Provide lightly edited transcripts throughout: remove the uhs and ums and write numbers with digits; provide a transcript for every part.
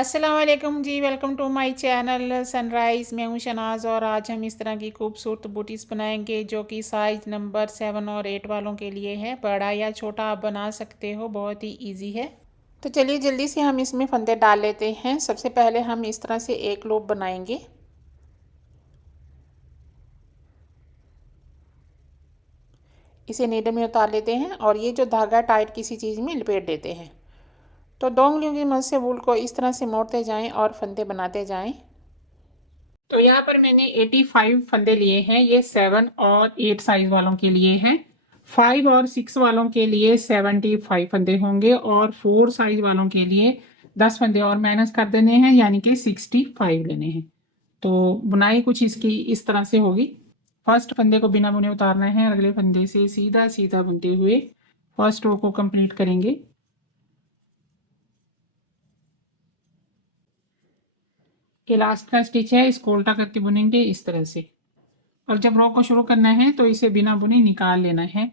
अस्सलाम वालेकुम जी। Welcome to my channel Sunrise. मैं हूं शनाज और आज हम इस तरह की खूबसूरत बूटीज़ बनाएंगे जो कि साइज़ नंबर 7 और 8 वालों के लिए है। बड़ा या छोटा आप बना सकते हो, बहुत ही इजी है। तो चलिए जल्दी से हम इसमें फंदे डाल लेते हैं। सबसे पहले हम इस तरह से एक लूप बनाएंगे। इसे नीडल में उतार लेते हैं और ये जो धागा टाइट किसी चीज़ में लपेट देते हैं। तो 2 उंगलियों की मदद से वूल को इस तरह से मोड़ते जाएं और फंदे बनाते जाएं। तो यहाँ पर मैंने 85 फंदे लिए हैं। ये 7 और 8 साइज वालों के लिए हैं। 5 और 6 वालों के लिए 75 फंदे होंगे और 4 साइज वालों के लिए 10 फंदे और माइनस कर देने हैं, यानी कि 65 लेने हैं। तो बुनाई कुछ इसकी इस तरह से होगी। फर्स्ट फंदे को बिना बुने उतारना है और अगले फंदे से सीधा सीधा बुनते हुए फर्स्ट रो को कंप्लीट करेंगे। ये लास्ट का स्टिच है, इसको उल्टा करके बुनेंगे इस तरह से। और जब रो को शुरू करना है तो इसे बिना बुने निकाल लेना है।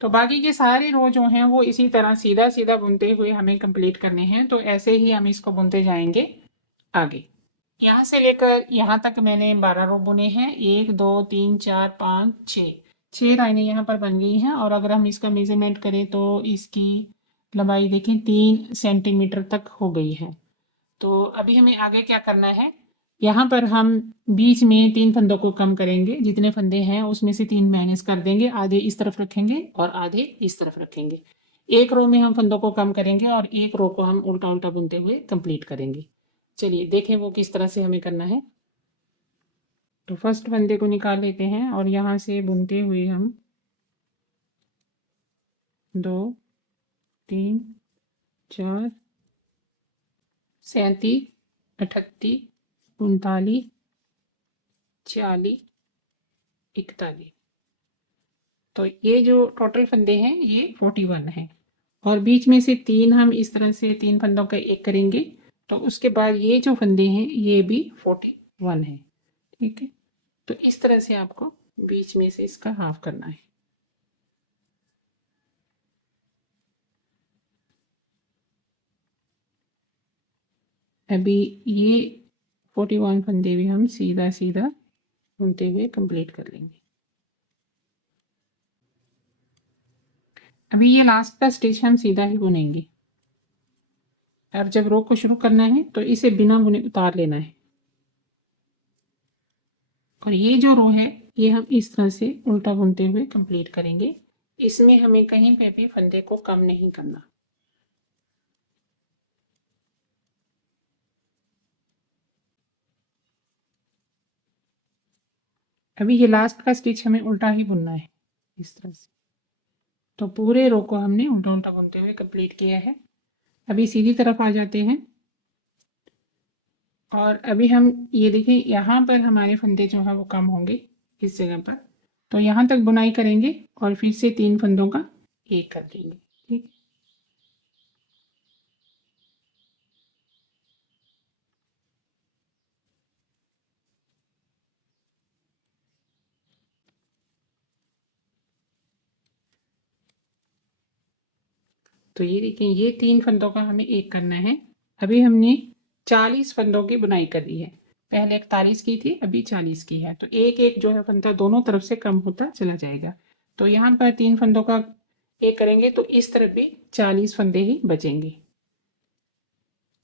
तो बाकी के सारे रो जो हैं वो इसी तरह सीधा सीधा बुनते हुए हमें कंप्लीट करने हैं। तो ऐसे ही हम इसको बुनते जाएंगे आगे। यहाँ से लेकर यहाँ तक मैंने 12 रो बुने हैं। 1 2 3 4 5 6 लाइनें यहाँ पर बन गई हैं। और अगर हम इसका मेजरमेंट करें तो इसकी लंबाई देखें 3 सेंटीमीटर तक हो गई है। तो अभी हमें आगे क्या करना है, यहाँ पर हम बीच में 3 फंदों को कम करेंगे। जितने फंदे हैं उसमें से 3 माइनस कर देंगे, आधे इस तरफ रखेंगे और आधे इस तरफ रखेंगे। एक रो में हम फंदों को कम करेंगे और एक रो को हम उल्टा उल्टा बुनते हुए कंप्लीट करेंगे। चलिए देखें वो किस तरह से हमें करना है। तो फर्स्ट फंदे को निकाल लेते हैं और यहाँ से बुनते हुए हम 2 3 4 37 38 39 40 41। तो ये जो टोटल फंदे हैं ये 41 हैं। और बीच में से 3 हम इस तरह से 3 फंदों का एक करेंगे। तो उसके बाद ये जो फंदे हैं ये भी 41 है। ठीक है, तो इस तरह से आपको बीच में से इसका हाफ करना है। अभी ये 41 फंदे भी हम सीधा सीधा बुनते हुए कंप्लीट कर लेंगे। अभी ये लास्ट का स्टिच हम सीधा ही बुनेंगे। और जब रो को शुरू करना है तो इसे बिना बुने उतार लेना है। और ये जो रो है ये हम इस तरह से उल्टा बुनते हुए कंप्लीट करेंगे। इसमें हमें कहीं पे भी फंदे को कम नहीं करना। अभी ये लास्ट का स्टिच हमें उल्टा ही बुनना है इस तरह से। तो पूरे रो को हमने उल्टा उल्टा बुनते हुए कंप्लीट किया है। अभी सीधी तरफ आ जाते हैं और अभी हम ये देखिए यहाँ पर हमारे फंदे जो है वो कम होंगे इस जगह पर। तो यहाँ तक बुनाई करेंगे और फिर से 3 फंदों का एक कर देंगे। ठीक, तो ये देखिए ये 3 फंदों का हमें एक करना है। अभी हमने 40 फंदों की बुनाई कर दी है। पहले 41 की थी, अभी 40 की है। तो एक एक जो है फंदा दोनों तरफ से कम होता चला जाएगा। तो यहाँ पर 3 फंदों का एक करेंगे तो इस तरफ भी 40 फंदे ही बचेंगे।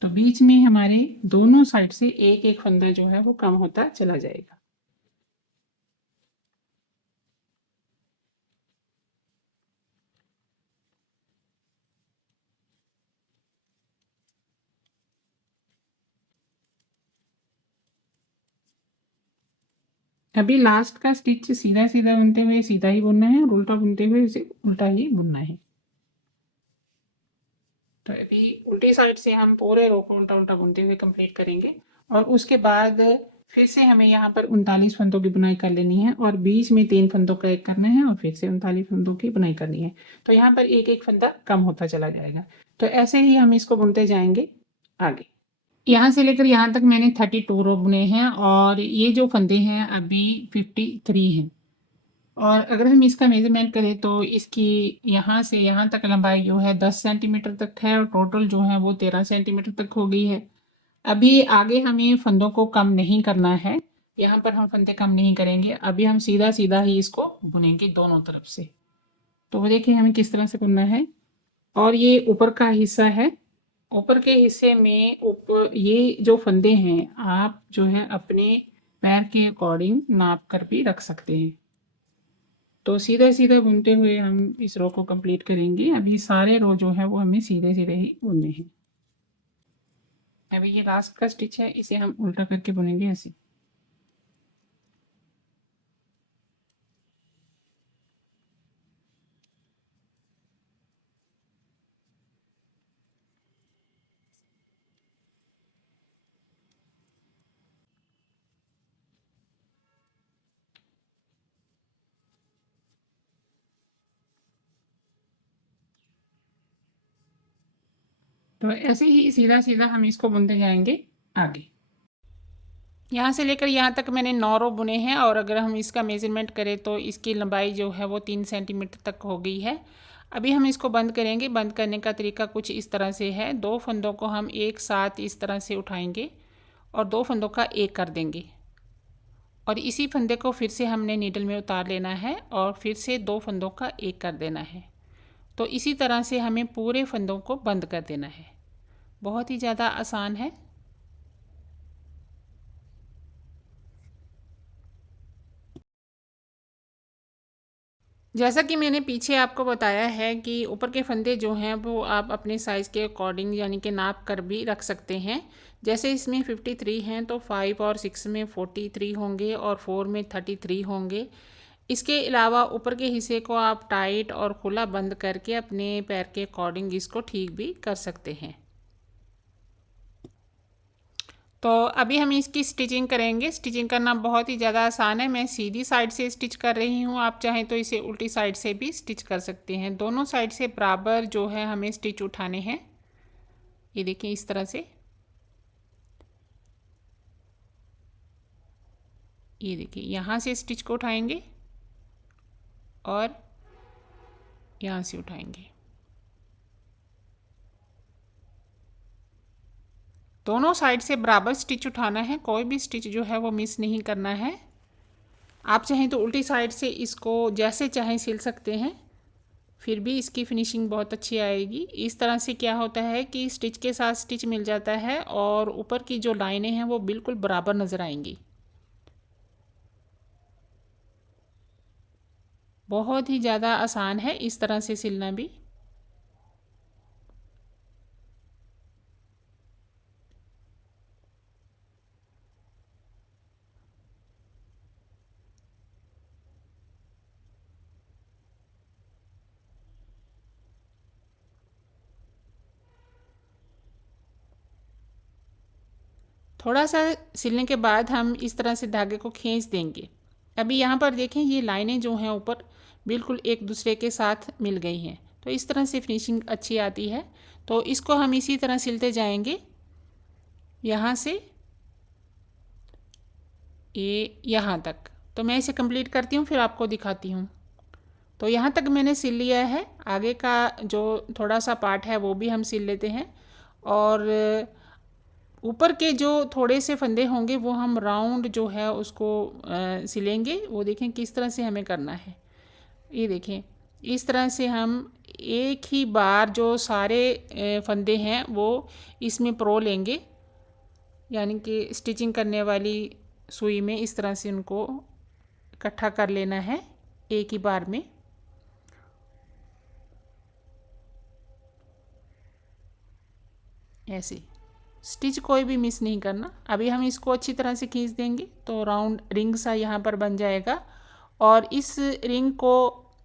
तो बीच में हमारे दोनों साइड से एक एक फंदा जो है वो कम होता चला जाएगा। अभी लास्ट का स्टिच सीधा सीधा बुनते हुए सीधा ही बुनना है और उल्टा बुनते हुए उसे उल्टा ही बुनना है। तो अभी उल्टी साइड से हम पूरे रो को उल्टा उल्टा बुनते हुए कंप्लीट करेंगे। और उसके बाद फिर से हमें यहाँ पर 39 फंदों की बुनाई कर लेनी है और बीच में 3 फंदों का एक करना है और फिर से 39 फंदों की बुनाई करनी है। तो यहाँ पर एक एक फंदा कम होता चला जाएगा। तो ऐसे ही हम इसको बुनते जाएंगे आगे। यहाँ से लेकर यहाँ तक मैंने 32 रो बुने हैं और ये जो फंदे हैं अभी 53 हैं। और अगर हम इसका मेजरमेंट करें तो इसकी यहाँ से यहाँ तक लंबाई जो है 10 सेंटीमीटर तक है और टोटल जो है वो 13 सेंटीमीटर तक हो गई है। अभी आगे हमें फंदों को कम नहीं करना है, यहाँ पर हम फंदे कम नहीं करेंगे, अभी हम सीधा सीधा ही इसको बुनेंगे दोनों तरफ से। तो वो देखिए हमें किस तरह से बुनना है। और ये ऊपर का हिस्सा है, ऊपर के हिस्से में ऊपर ये जो फंदे हैं आप जो है अपने पैर के अकॉर्डिंग नाप कर भी रख सकते हैं। तो सीधा सीधा बुनते हुए हम इस रो को कंप्लीट करेंगे। अभी सारे रो जो है वो हमें सीधे सीधे ही बुनने हैं। अभी ये लास्ट का स्टिच है, इसे हम उल्टा करके बुनेंगे ऐसे। तो ऐसे ही सीधा सीधा हम इसको बुनते जाएंगे आगे। यहाँ से लेकर यहाँ तक मैंने 9 रो बुने हैं और अगर हम इसका मेज़रमेंट करें तो इसकी लंबाई जो है वो 3 सेंटीमीटर तक हो गई है। अभी हम इसको बंद करेंगे। बंद करने का तरीका कुछ इस तरह से है, 2 फंदों को हम एक साथ इस तरह से उठाएंगे और 2 फंदों का एक कर देंगे और इसी फंदे को फिर से हमने नीडल में उतार लेना है और फिर से 2 फंदों का एक कर देना है। तो इसी तरह से हमें पूरे फंदों को बंद कर देना है। बहुत ही ज़्यादा आसान है। जैसा कि मैंने पीछे आपको बताया है कि ऊपर के फंदे जो हैं वो आप अपने साइज़ के अकॉर्डिंग यानी कि नाप कर भी रख सकते हैं। जैसे इसमें 53 हैं तो 5 और 6 में 43 होंगे और 4 में 33 होंगे। इसके अलावा ऊपर के हिस्से को आप टाइट और खुला बंद करके अपने पैर के अकॉर्डिंग इसको ठीक भी कर सकते हैं। तो अभी हम इसकी स्टिचिंग करेंगे। स्टिचिंग करना बहुत ही ज़्यादा आसान है। मैं सीधी साइड से स्टिच कर रही हूँ, आप चाहें तो इसे उल्टी साइड से भी स्टिच कर सकते हैं। दोनों साइड से बराबर जो है हमें स्टिच उठाने हैं। ये देखिए इस तरह से, ये देखिए यहाँ से स्टिच को उठाएंगे और यहाँ से उठाएंगे। दोनों साइड से बराबर स्टिच उठाना है, कोई भी स्टिच जो है वो मिस नहीं करना है। आप चाहें तो उल्टी साइड से इसको जैसे चाहें सिल सकते हैं, फिर भी इसकी फिनिशिंग बहुत अच्छी आएगी। इस तरह से क्या होता है कि स्टिच के साथ स्टिच मिल जाता है और ऊपर की जो लाइनें हैं वो बिल्कुल बराबर नज़र आएंगी। बहुत ही ज़्यादा आसान है इस तरह से सिलना भी। थोड़ा सा सिलने के बाद हम इस तरह से धागे को खींच देंगे। अभी यहाँ पर देखें ये लाइनें जो हैं ऊपर बिल्कुल एक दूसरे के साथ मिल गई हैं, तो इस तरह से फिनिशिंग अच्छी आती है। तो इसको हम इसी तरह सिलते जाएंगे, यहाँ से ये यहाँ तक। तो मैं इसे कंप्लीट करती हूँ फिर आपको दिखाती हूँ। तो यहाँ तक मैंने सिल लिया है। आगे का जो थोड़ा सा पार्ट है वो भी हम सिल लेते हैं और ऊपर के जो थोड़े से फंदे होंगे वो हम राउंड जो है उसको सिलेंगे। वो देखें किस तरह से हमें करना है। ये देखें इस तरह से हम एक ही बार जो सारे फंदे हैं वो इसमें प्रो लेंगे, यानी कि स्टिचिंग करने वाली सुई में इस तरह से उनको इकट्ठा कर लेना है एक ही बार में। ऐसे स्टिच कोई भी मिस नहीं करना। अभी हम इसको अच्छी तरह से खींच देंगे तो राउंड रिंग सा यहाँ पर बन जाएगा और इस रिंग को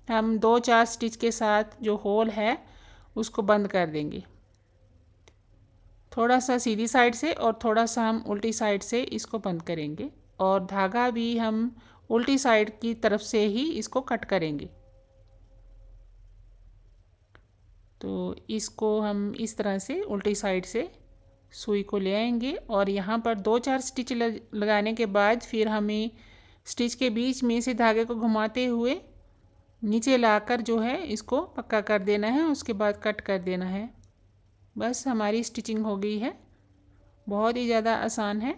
हम 2-4 स्टिच के साथ जो होल है उसको बंद कर देंगे। थोड़ा सा सीधी साइड से और थोड़ा सा हम उल्टी साइड से इसको बंद करेंगे और धागा भी हम उल्टी साइड की तरफ से ही इसको कट करेंगे। तो इसको हम इस तरह से उल्टी साइड से सुई को ले आएंगे और यहाँ पर 2-4 स्टिच लगाने के बाद फिर हमें स्टिच के बीच में से धागे को घुमाते हुए नीचे लाकर जो है इसको पक्का कर देना है, उसके बाद कट कर देना है। बस हमारी स्टिचिंग हो गई है बहुत ही ज़्यादा आसान है।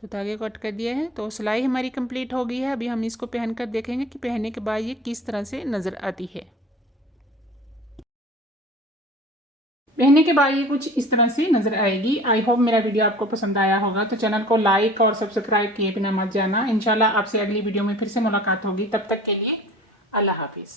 तो धागे कट कर दिए हैं, तो सिलाई हमारी कंप्लीट हो गई है। अभी हम इसको पहन कर देखेंगे कि पहनने के बाद ये किस तरह से नज़र आती है। पहनने के बाद ये कुछ इस तरह से नज़र आएगी। आई होप मेरा वीडियो आपको पसंद आया होगा। तो चैनल को लाइक और सब्सक्राइब किए बिना मत जाना। इंशाल्लाह आपसे अगली वीडियो में फिर से मुलाकात होगी। तब तक के लिए अल्लाह हाफिज़।